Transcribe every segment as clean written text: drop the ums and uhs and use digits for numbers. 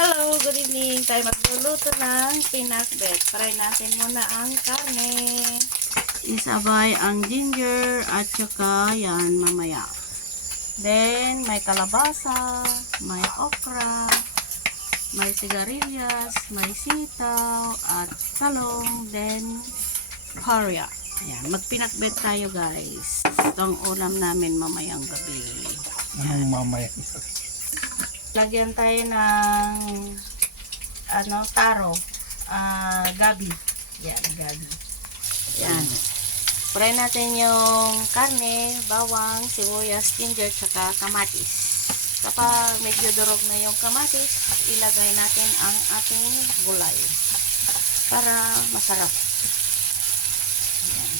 Hello, good evening. Tayo magluluto ng pinakbet. Fry natin muna ang karne. Isabay ang ginger at saka yan mamaya. Then, may kalabasa, may okra, may sigarilyas, may sitaw, at talong, then harya. Ayan, magpinakbet tayo guys. Ito ang ulam namin mamayang gabi. Anong mamaya? Lagyan tayo ng taro, gabi. Yan, gabi. Yan. Fry natin yung karne, bawang, sibuyas, ginger, tsaka kamatis. Kapag medyo durog na yung kamatis, ilagay natin ang ating gulay para masarap. Yan.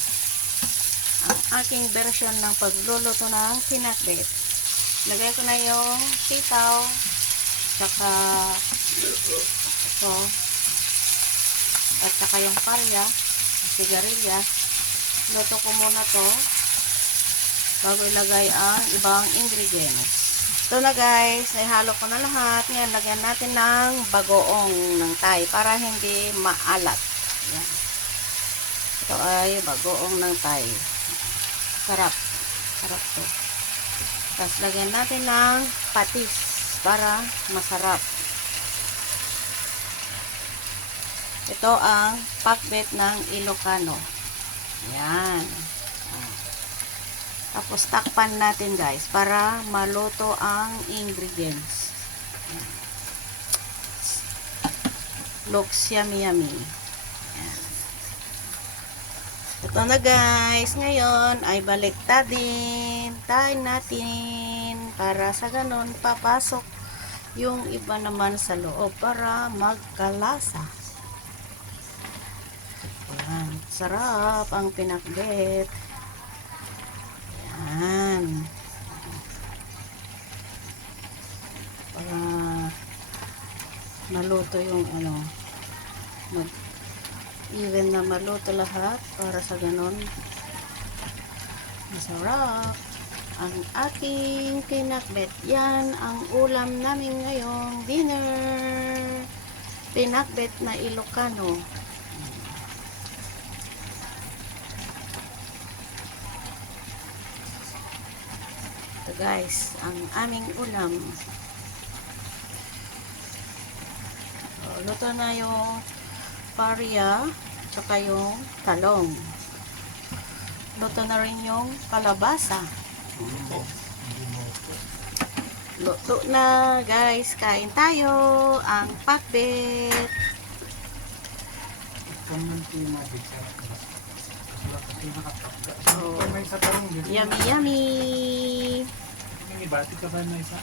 Ang aking version ng pagluluto ng pinakbet. Lagay ko na yung sitaw, tsaka ito, at tsaka yung palya, sigarilyas. Luto ko muna to bago ilagay ang ibang ingredients. Ito na guys, naihalo ko na lahat. Ngayon, lagyan natin ng bagoong ng Thai para hindi maalat. Yan. Ito ay bagoong ng Thai. Sarap. Sarap to. Tapos lagyan natin ng patis para masarap. Ito ang pakbet ng Ilocano. Yan. Tapos takpan natin guys para maluto ang ingredients. Looks yummy yummy. Yan. Ito na guys, ngayon ay baliktadin tayo natin para sa ganun papasok yung iba naman sa loob para magkalasa. Yan, sarap ang pinakbet. Yan. Para maluto yung even na maluto lahat para sa ganon masarap ang aking pinakbet. Yan ang ulam namin ngayong dinner, pinakbet na Ilocano. Ito guys ang aming ulam. Luto na yung parya tsaka yung talong. Luto na rin yung kalabasa. Luto na guys, kain tayo ang pakbet. Oh, yummy yummy. May bati ka ba na isa?